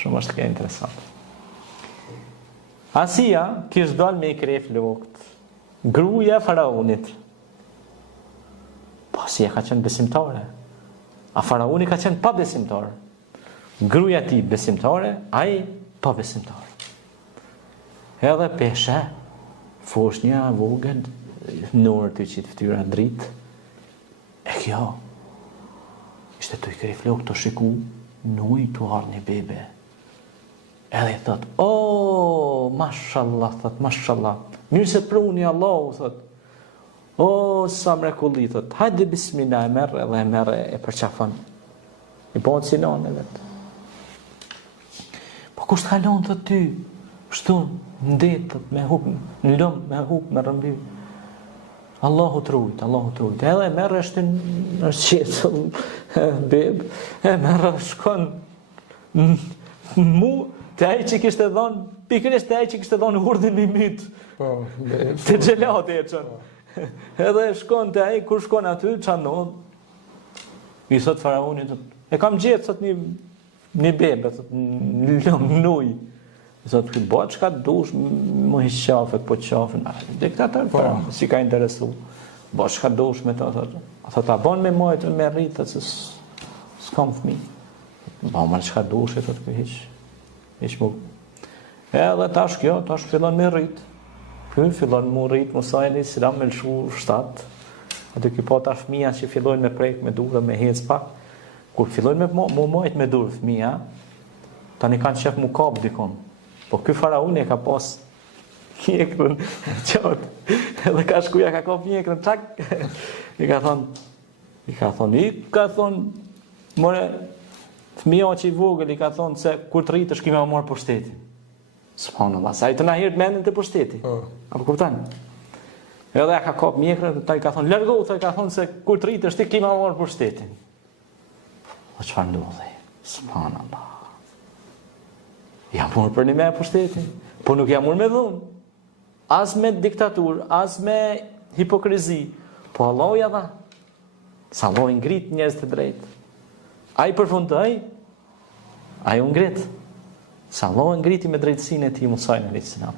Shumë është kjo interesant. Asia kishte dalë me i krejt flokët. Gruaja e faraonit. Po Asia ka qenë besimtare. A faraoni ka qenë pa besimtar. Gruaja e tij besimtare, ai pa besimtar. Edhe peshe, foshnja vogël, nërë të qitë ftyra dritë. E kjo, ishte të i krej flokë të shiku, nuj të arë një bebe. Edhe i thot, mashallah, thot, mashallah. Mirë se pruni Allahu, thot. Sa mrekulli, thot. Hajde bismillah, e merë e përqafon. I po të sinon e vetë. Po kusht kalon, thot ty, shtu, ndet, thot, me huk, në lëmë, me huk, me rëmby. Allahu të rujt. Edhe e merë është në qetë, bebë, e merë shkon mu, të ai që kishte dhënë, pikërisht të ai që kishte dhënë urdhën me myt. Po, të xhelati e çon. Edhe shkon te ai, kur shkon aty, çanon. I thot faraonit, e kam gjetë thot një bebe, thot në ujë. I thot ky bëhet çka dush, më hiq qafet, po qafën. Diktator faraon, si ka interesu. Bëhet çka dush me to, thot. Thot ta bën me mojtë, me rrit, se s'kam fëmijë. Bëhet çka dush, thot ky hiq. Edhe tash fillon me rrit. Ky fillon me rrit Musa alayhis salam me lshu 7. Atë ky po tash fëmia që fillojnë me prek me durë me hec pak. Kur fillojnë me mojt me durë fëmia, tani kanë shef mu kap dikon. Po ky faraon e ka pas mjekrën qot. Edhe ka shkuja ka kap mjekrën çak. I ka thon more fëmia që i vogël i ka thonë se kur të rritësh kime marr pushtetin. Subhanallahu, sa i të na herët mendin të pushteti. Apo kupton? Edhe ka kap mjekrën, ta i ka thonë largohu, ta i ka thonë se kur të rritësh ti kime marr pushtetin. O çfarë ndodhi? Subhanallahu. Ja morë për një me pushtetin, po nuk ja morë me dhunë. As me diktatur, as me hipokrizi, po Allahu ja dha. Sa Allahu ngrit njerëz të drejtë. Ai përfundoi, ai u ngrit. Sa Allahu ngriti me drejtësinë e tij Musa alayhis salam.